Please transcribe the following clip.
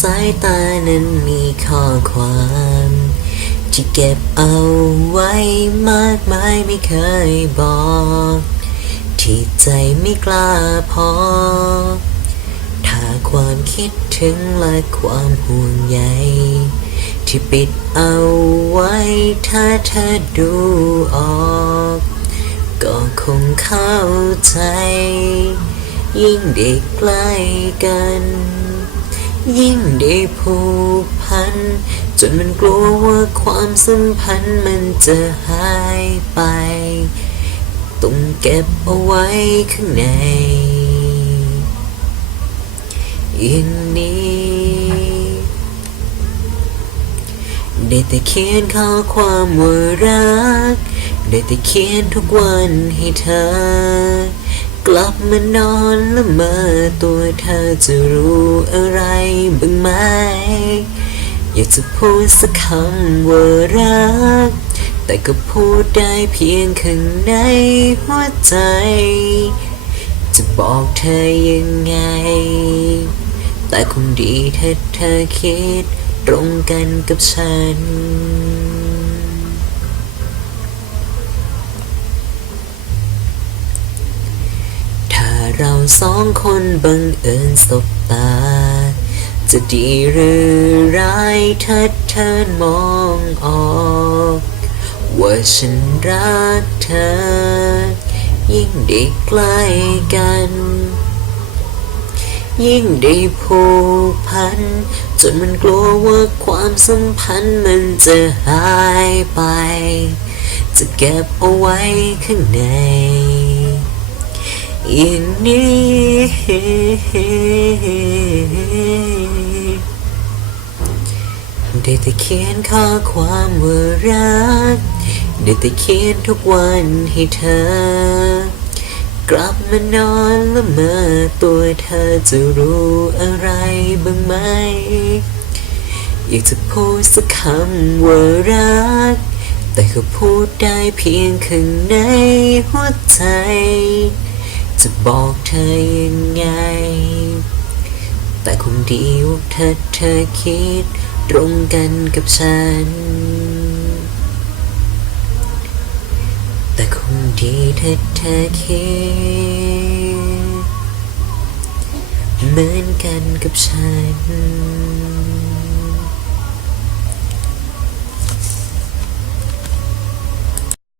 สายตานั้นมีข้อความที่เก็บเอาไว้มากมายไม่เคยบอก ที่ใจไม่กล้าพอ ถ้าความคิดถึงและความห่วงใยที่ปิดเอาไว้ถ้าเธอดูออก ก็คงเข้าใจ ยิ่งได้ใกล้กัน ยิ่งได้ผูกพัน จนมันกลัวว่าความสัมพันธ์มันจะหายไปต้องเก็บเอาไว้ข้างในอย่างนี้ได้แต่เขียนข้อความว่ารัก ได้แต่เขียนทุกวันให้เธอ กลับมานอนละเมอตัวเธอจะรู้อะไรบ้างไหม อยากจะพูดสักคำว่ารัก แต่ก็พูดได้เพียงข้างในหัวใจ จะบอกเธอยังไง แต่คงดีถ้าเธอคิดตรงกันกับฉัน เราสองคนบังเอิญสบตา จะดีหรือร้ายถ้าเธอมองออกว่าฉันรักเธอ ยิ่งได้ใกล้กัน ยิ่งได้ผูกพัน จนมันกลัวว่าความสัมพันธ์มันจะหายไป จะเก็บเอาไว้ข้างใน อย่างนี้ได้แต่เขียนข้อความว่ารักได้แต่เขียนทุกวันให้เธอ กลับมานอนละเมอตัวเธอจะรู้อะไรบ้างไหม อยากจะพูดสักคำว่ารัก แต่ก็พูดได้เพียงข้างในหัวใจ จะบอกเธอยังไง แต่คงดีว่าเธอเธอคิดตรงกันกับฉัน แต่คงดีถ้าเธอคิด เหมือนกันกับฉัน